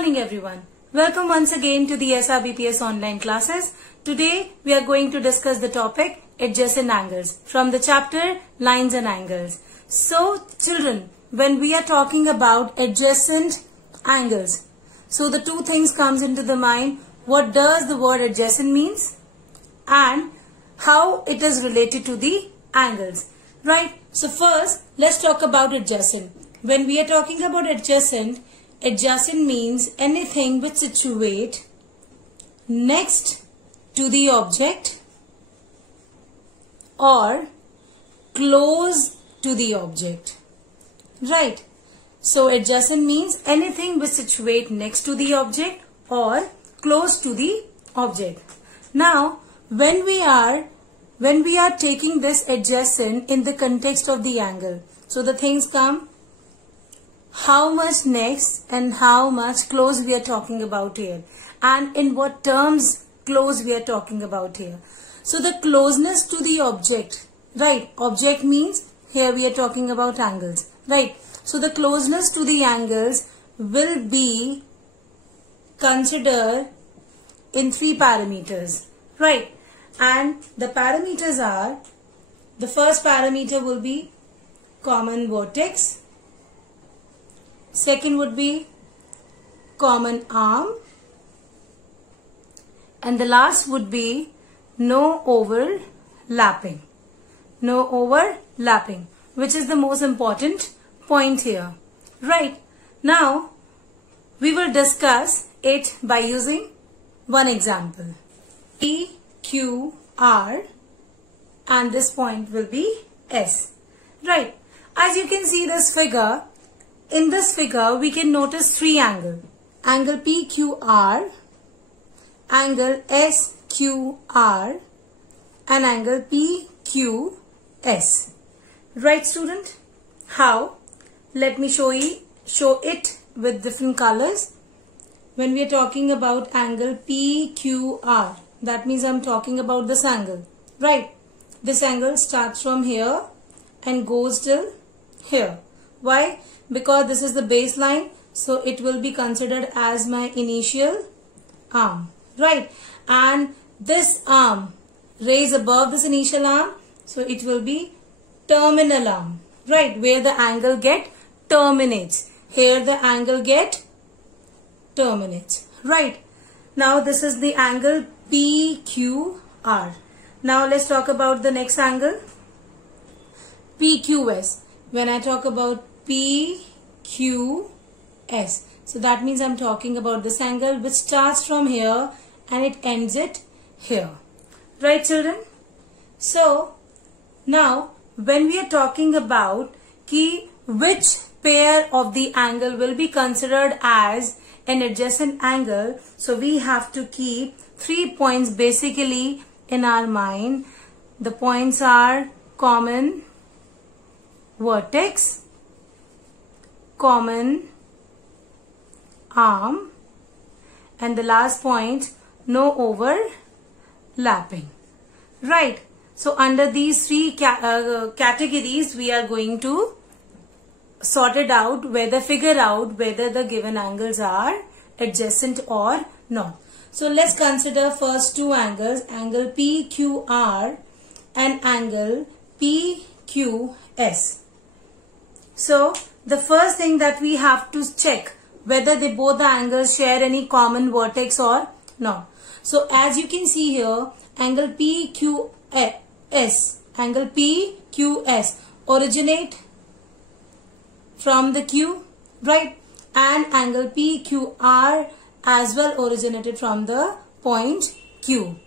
morning everyone. Welcome once again to the SRBPS online classes. Today we are going to discuss the topic adjacent angles from the chapter Lines and Angles. So children, when we are talking about adjacent angles, so the two things comes into the mind. What does the word adjacent means and how it is related to the angles, right? So first let's talk about adjacent. When we are talking about adjacent means anything which situate next to the object or close to the object, right? So adjacent means anything which situate next to the object or close to the object. Now when we are taking this adjacent in the context of the angle, so the things come how much next and how much close we are talking about here, and in what terms close we are talking about here. So the closeness to the object, right? Object means here we are talking about angles, right? So the closeness to the angles will be considered in three parameters, right? And the parameters are, the first parameter will be common vertex, second would be common arm, and the last would be no overlapping. No overlapping, which is the most important point here, right? Now we will discuss it by using one example. P, Q, R, and this point will be S, right? As you can see this figure, in this figure we can notice three angles: angle PQR, angle SQR, and angle PQS, right student? How? Let me show it with different colors. When we are talking about angle PQR, that means I'm talking about this angle, right? This angle starts from here and goes till here. Why? Because this is the baseline, so it will be considered as my initial arm, right? And this arm raised above this initial arm, so it will be terminal arm, right? Where the angle terminates. Here the angle terminates, right? Now this is the angle PQR. Now let's talk about the next angle, PQS. When I talk about PQS, so that means I'm talking about this angle which starts from here and it ends it here, right children? So now when we are talking about which pair of the angle will be considered as an adjacent angle, so we have to keep 3 points basically in our mind. The points are common vertex, common arm, and the last point, no overlapping, right? So under these three categories we are going to figure out whether the given angles are adjacent or not. So let's consider first two angles, angle PQR and angle PQS. So the first thing that we have to check whether both the angles share any common vertex or not. So as you can see here, angle PQS originate from the Q, right? And angle PQR as well originated from the point Q.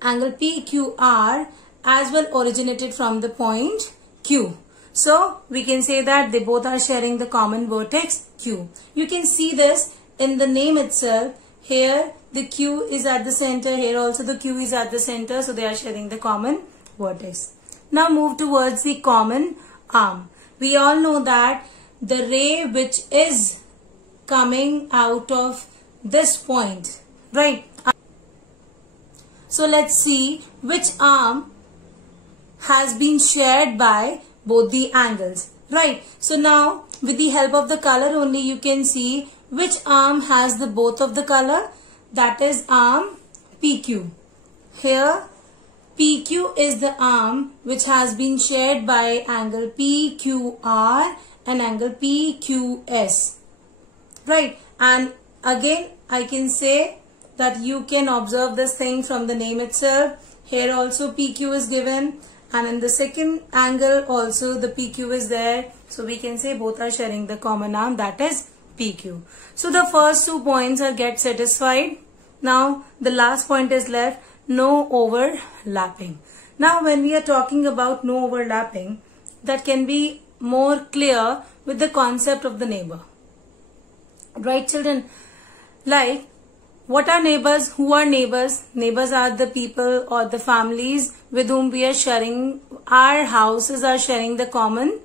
Angle PQR as well originated from the point Q. So we can say that they both are sharing the common vertex Q. You can see this in the name itself. Here the Q is at the center, here also the Q is at the center, so they are sharing the common vertex. Now move towards the common arm. We all know that the ray which is coming out of this point, right? So let's see which arm has been shared by both the angles, right? So now with the help of the color only you can see which arm has the both of the color? That is arm PQ. Here PQ is the arm which has been shared by angle PQR and angle PQS. Right, and again I can say that you can observe this thing from the name itself. Here also PQ is given, and in the second angle also the PQ is there. So we can say both are sharing the common arm, that is PQ. So the first 2 points are get satisfied. Now the last point is left, no overlapping. Now when we are talking about no overlapping, that can be more clear with the concept of the neighbor. Right, children? Like, what are neighbors? Who are neighbors? Neighbors are the people or the families with whom we are sharing, our houses are sharing the common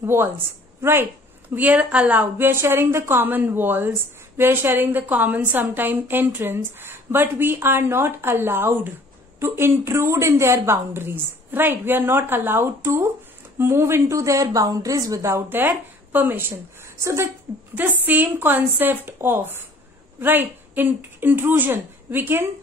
walls. Right? We are allowed, we are sharing the common walls, we are sharing the common sometime entrance, but we are not allowed to intrude in their boundaries. Right? We are not allowed to move into their boundaries without their permission. So the same concept of, right, intrusion we can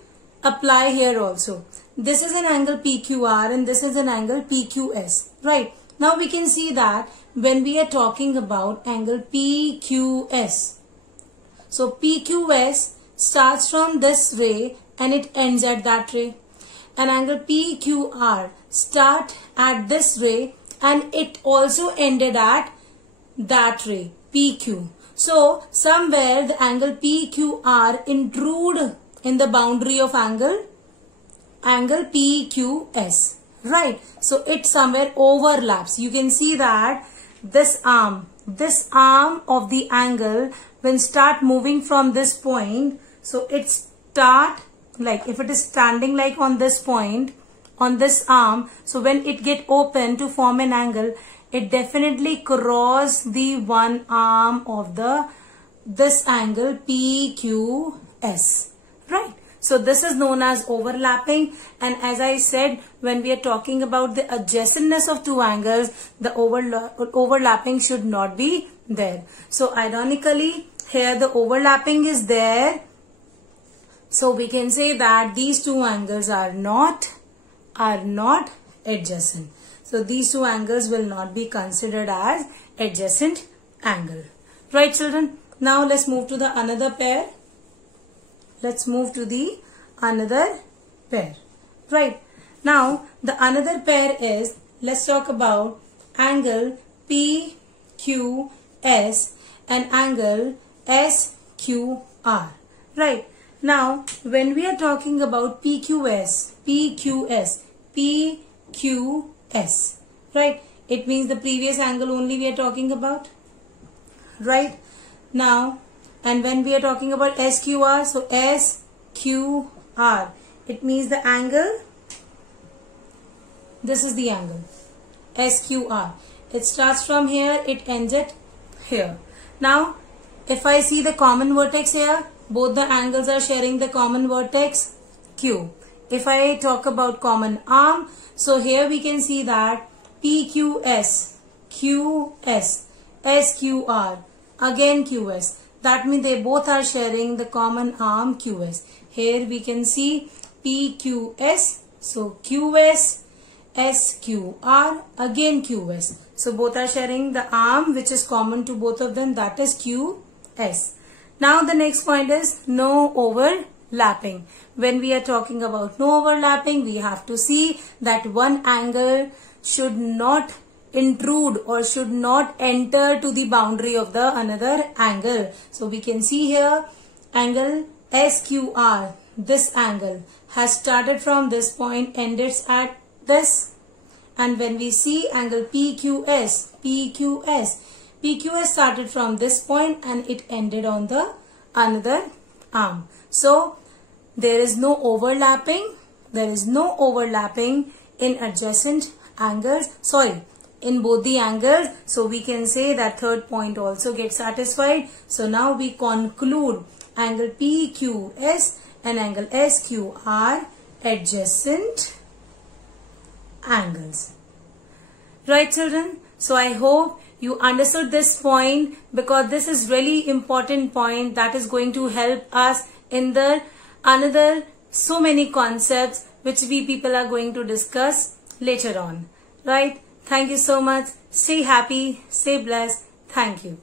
apply here also. This is an angle PQR and this is an angle PQS. Right? Now we can see that when we are talking about angle PQS, so PQS starts from this ray and it ends at that ray, and angle PQR start at this ray and it also ended at that ray, PQ. So somewhere the angle PQR intrude in the boundary of angle PQS. Right? So it somewhere overlaps. You can see that this arm of the angle when start moving from this point, so it start like, if it is standing like on this point, on this arm, so when it get open to form an angle, it definitely cross the one arm of this angle PQS. Right? So this is known as overlapping, and as I said, when we are talking about the adjacentness of two angles, the overlapping should not be there. So ironically, here the overlapping is there. So we can say that these two angles are not adjacent. So these two angles will not be considered as adjacent angle. Right, children? Now let's move to the another pair. Let's move to the another pair. Right. Now the another pair is, let's talk about angle PQS and angle SQR. Right. Now when we are talking about PQS, right, it means the previous angle only we are talking about. Right. Now, and when we are talking about SQR, so SQR, it means the angle, this is the angle, SQR. It starts from here, it ends at here. Now, if I see the common vertex here, both the angles are sharing the common vertex Q. If I talk about common arm, so here we can see that PQS, QS, SQR, again QS. That means they both are sharing the common arm QS. Here we can see PQS, so QS, SQR, again QS. So both are sharing the arm which is common to both of them, that is QS. Now the next point is no overlapping. When we are talking about no overlapping, we have to see that one angle should not intrude or should not enter to the boundary of the another angle. So we can see here angle SQR, this angle has started from this point, ended at this, and when we see angle PQS started from this point and it ended on the another arm. So there is no overlapping, in adjacent angles, in both the angles. So we can say that third point also gets satisfied. So now we conclude angle PQS and angle SQ are adjacent angles. Right, children? So I hope you understood this point, because this is really important point that is going to help us in the another so many concepts which we people are going to discuss later on, right? Thank you so much. Stay happy, stay blessed. Thank you.